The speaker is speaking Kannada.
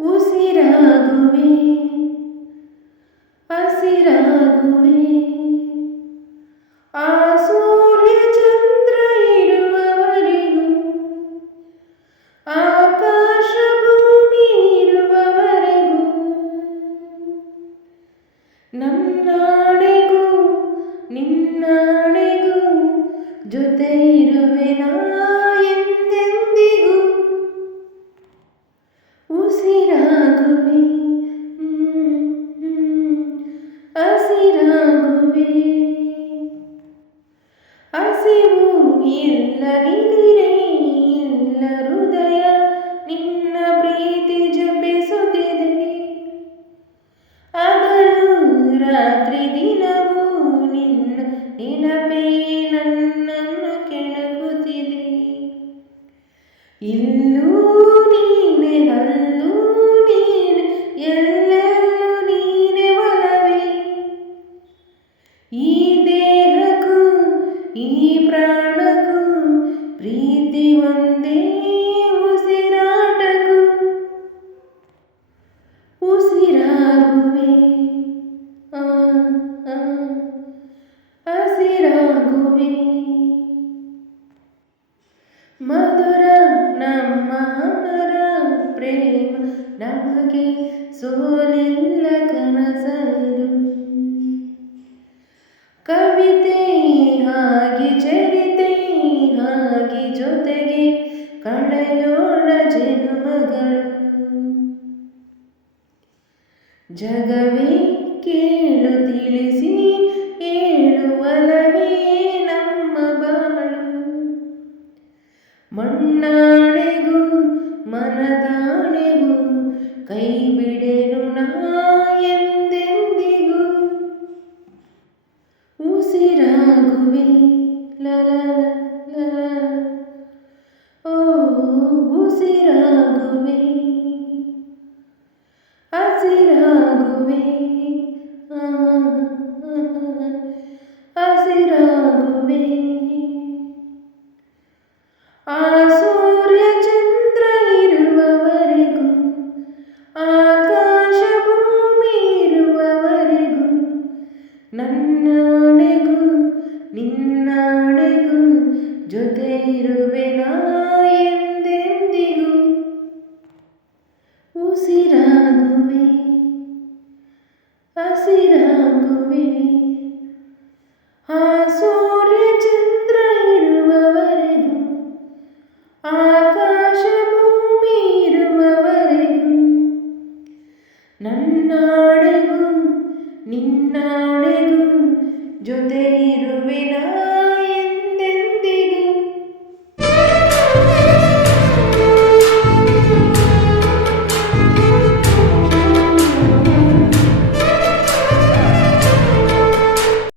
ಉಸಿರಾಗುವೆ ಹಸಿರಾಗುವೆ. ಆ ಸೂರ್ಯ ಚಂದ್ರ ಇರುವವರೆಗೂ ಆಕಾಶ ಭೂಮಿ ಇರುವವರೆಗೂ. ನನ್ನಾಣೆಗೂ ನಿನ್ನಾಣೆಗೂ ಜೊತೆ ಇರುವೆ ನಾ. ಹಸಿವು ಇಲ್ಲ ನಿದಿರೆ ಇಲ್ಲ ಹೃದಯ ನಿನ್ನ ಪ್ರೀತಿ ಜಪಿಸುತ್ತಿದೆ. ಹಗಲು, ರಾತ್ರಿ ದಿನವೂ ನಿನ್ನ ನೆನಪೇ ನನ್ನನ್ನು ಕೆಣಕುತ್ತಿದೆ. ಇಲ್ಲೂ ಪ್ರೀತಿ ಒಂದೇ ಉಸಿರಾಟಕ್ಕೂ ಉಸಿರಾಗುವೆ ಆ, ಆ, ಹಸಿರಾಗುವೆ ಮಧುರ ನಮ್ಮ ಅಮರ ಪ್ರೇಮ ನಮಗೆ ಸೋಲಿಲ್ಲ ಕನಸಲು ಕಳೆಯೋಣ ಜನುಮಗಳು ಜಗವೇ ಕೇಳು ತಿಳಿಸಿ ಏಳುವಲವೇ ನಮ್ಮ ಬಾಳು. ಮಣ್ಣಾಣೆಗೂ, ಮನದಾಣೆಗೂ ಕೈ ಬಿಡೆನು ನಾ ಎಂದೆಂದಿಗೂ. ಉಸಿರಾಗುವೆ ಲಲ Uzirango vem, Azirango vem. ಉಸಿರಾಗುವೆ ಹಸಿರಾಗುವೆ ಆ ಸೂರ್ಯ ಚಂದ್ರ ಇರುವವರೆಗೂ ಆಕಾಶ ಭೂಮಿ ಇರುವವರೆಗೂ ನನ್ನಾಣೆಗೂ ನಿನ್ನಾಣೆಗೂ ಜೊತೆ ಇರುವೆ ನಾ